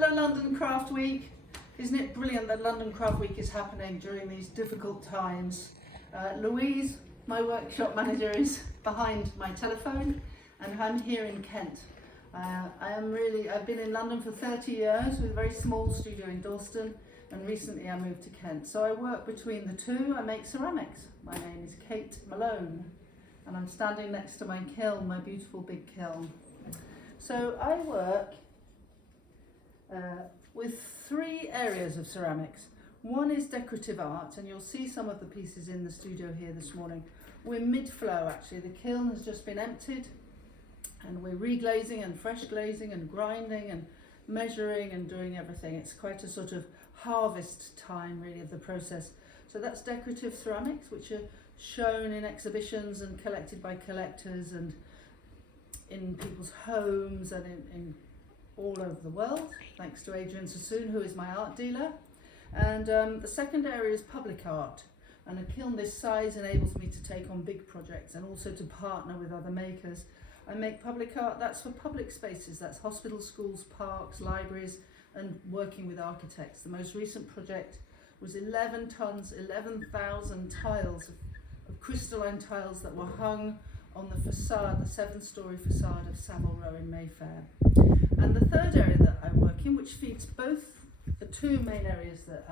Hello London Craft Week. Isn't it brilliant that London Craft Week is happening during these difficult times? Louise, my workshop manager, is behind my telephone and I'm here in Kent. I've been in London for 30 years with a very small studio in Dalston, and recently I moved to Kent. So I work between the two. I make ceramics. My name is Kate Malone and I'm standing next to my kiln, my beautiful big kiln. So I work with three areas of ceramics. One is decorative art, and you'll see some of the pieces in the studio here this morning. We're mid-flow actually. The kiln has just been emptied and we're reglazing and fresh glazing and grinding and measuring and doing everything. It's quite a sort of harvest time really of the process. So that's decorative ceramics, which are shown in exhibitions and collected by collectors and in people's homes and in all over the world, thanks to Adrian Sassoon, who is my art dealer. And the second area is public art, and a kiln this size enables me to take on big projects and also to partner with other makers. I make public art, that's for public spaces, that's hospitals, schools, parks, libraries, and working with architects. The most recent project was 11 tons, 11,000 tiles of crystalline tiles that were hung on the facade, the 7-storey facade of Savile Row in Mayfair. And the third area that I work in, which feeds both the two main areas that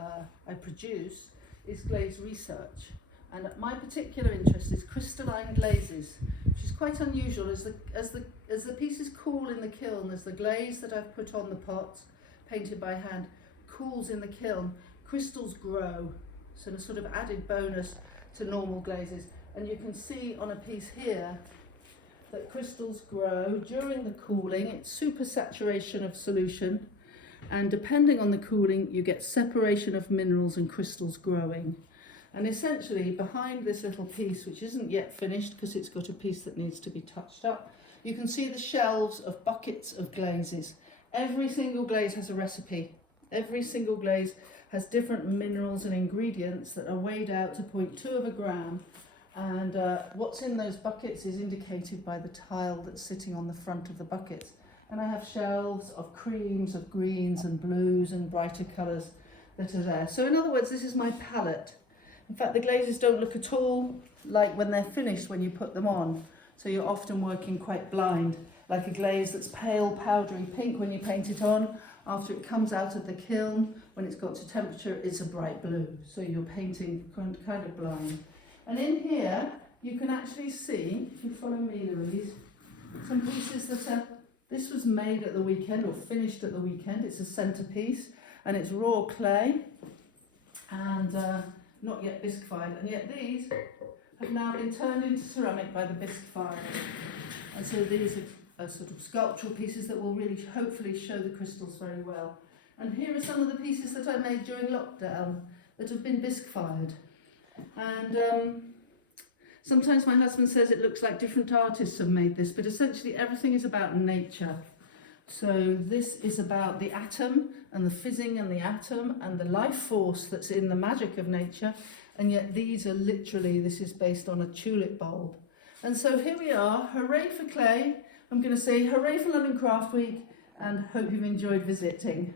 I produce, is glaze research. And my particular interest is crystalline glazes, which is quite unusual. As the pieces cool in the kiln, as the glaze that I've put on the pots, painted by hand, cools in the kiln, crystals grow. So a sort of added bonus to normal glazes. And you can see on a piece here that crystals grow during the cooling. It's super saturation of solution, and depending on the cooling you get separation of minerals and crystals growing. And essentially behind this little piece, which isn't yet finished because it's got a piece that needs to be touched up, you can see the shelves of buckets of glazes. Every single glaze has a recipe. Every single glaze has different minerals and ingredients that are weighed out to 0.2 of a gram. And what's in those buckets is indicated by the tile that's sitting on the front of the buckets. And I have shelves of creams, of greens and blues and brighter colours that are there. So in other words, this is my palette. In fact, the glazes don't look at all like when they're finished when you put them on. So you're often working quite blind, like a glaze that's pale powdery pink when you paint it on. After it comes out of the kiln, when it's got to temperature, it's a bright blue. So you're painting kind of blind. And in here, you can actually see, if you follow me, Louise, some pieces that are, this was made at the weekend or finished at the weekend. It's a centerpiece and it's raw clay and not yet bisquified. And yet these have now been turned into ceramic by the bisquifier. And so these are sort of sculptural pieces that will really hopefully show the crystals very well. And here are some of the pieces that I made during lockdown that have been bisquified. And sometimes my husband says it looks like different artists have made this, but essentially everything is about nature. So this is about the atom and the fizzing and the atom and the life force that's in the magic of nature, and yet these are literally, this is based on a tulip bulb. And so here we are, hooray for clay. I'm going to say hooray for London Craft Week and hope you've enjoyed visiting.